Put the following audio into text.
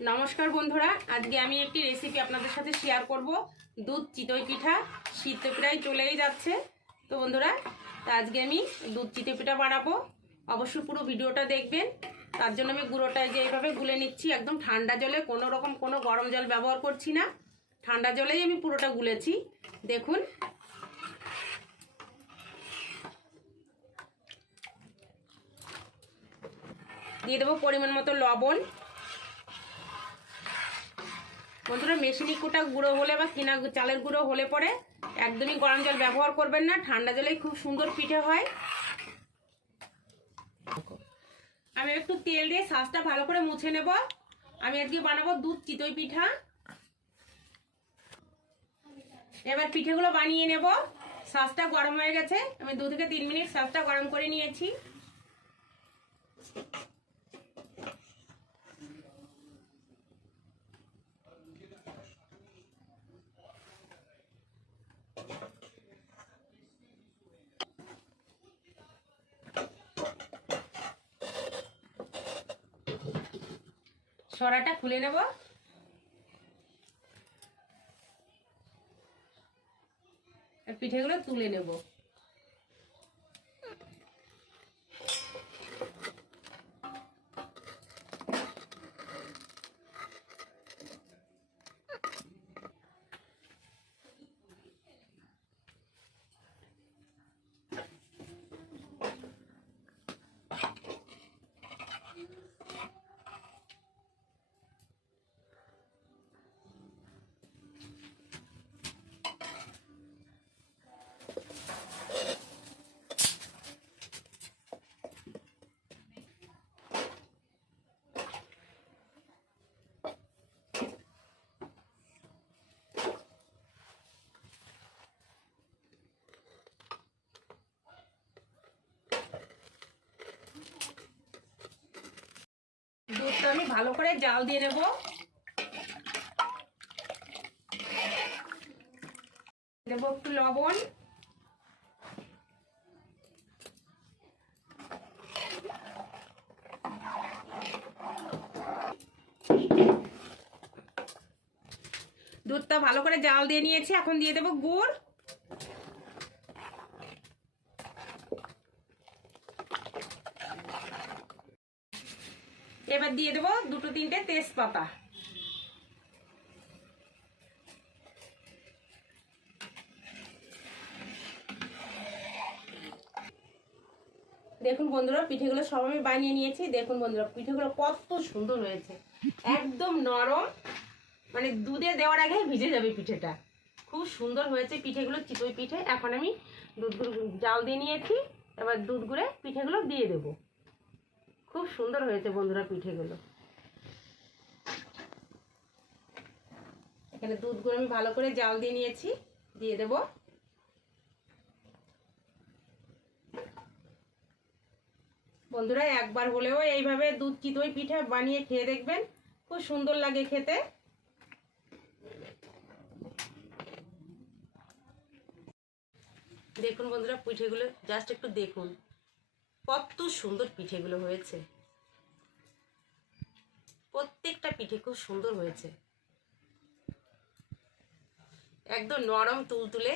নমস্কার বন্ধুরা, আজকে আমি একটি রেসিপি আপনাদের সাথে শেয়ার করব। দুধ চিতই পিঠা, শীত প্রায় চলেই যাচ্ছে। তো বন্ধুরা আজকে আমি দুধ চিতই পিঠা বানাবো। অবশ্যই পুরো ভিডিওটা দেখবেন। তার জন্য আমি গুঁড়োটা যে এইভাবে গুলে নিচ্ছি। একদম ঠান্ডা জলে, কোনো রকম কোনো গরম জল ব্যবহার করছি না। ঠান্ডা জলেই আমি পুরোটা গুলেছি। দেখুন। দিয়ে দেবো পরিমাণ মতো লবণ। বন্ধুরা মেশিনি কুটা গুঁড়ো হলে বা কিনা চালের গুঁড়ো হলে পরে একদমই গরম জল ব্যবহার করবেন না, ঠান্ডা জলেই খুব সুন্দর পিঠে হয়। আমি একটু তেল দিয়ে শাঁসটা ভালো করে মুছে নেব। আমি আজকে বানাবো দুধ চিতই পিঠা। এবার পিঠেগুলো বানিয়ে নেব। শাঁসটা গরম হয়ে গেছে। আমি দু থেকে তিন মিনিট শাঁসটা গরম করে নিয়েছি। সরাটা খুলে নেব। আর পিঠেগুলো তুলে নেব। দুধটা আমি ভালো করে জাল দিয়ে নেব। দেবো একটু লবণ। দুধটা ভালো করে জাল দিয়ে নিয়েছি, এখন দিয়ে দেবো গুড়। এবার দিয়ে দেবো দুটো তিনটে তেজপাতা। দেখুন বন্ধুরা, পিঠেগুলো সব আমি বানিয়ে নিয়েছি। দেখুন বন্ধুরা, পিঠেগুলো কত সুন্দর হয়েছে। একদম নরম মানে দুধে দেওয়ার আগে ভিজে যাবে পিঠেটা। খুব সুন্দর হয়েছে পিঠেগুলো, চিতই পিঠে। এখন আমি দুধ জাল দিয়ে নিয়েছি। এবার দুধ গুঁড়ে পিঠেগুলো দিয়ে দেবো। খুব সুন্দর হয়েছে বন্ধুরা পিঠেগুলো। এখানে দুধগুলো আমি ভালো করে জাল দিয়ে নিয়েছি, দিয়ে দেব। বন্ধুরা একবার হলেও এইভাবে দুধ চিতই পিঠে বানিয়ে খেয়ে দেখবেন, খুব সুন্দর লাগে খেতে। দেখুন বন্ধুরা, পিঠেগুলো জাস্ট একটু দেখুন। কত সুন্দর পিঠেগুলো হয়েছে। প্রত্যেকটা পিঠে খুব সুন্দর হয়েছে। একদম নরম তুলতুলে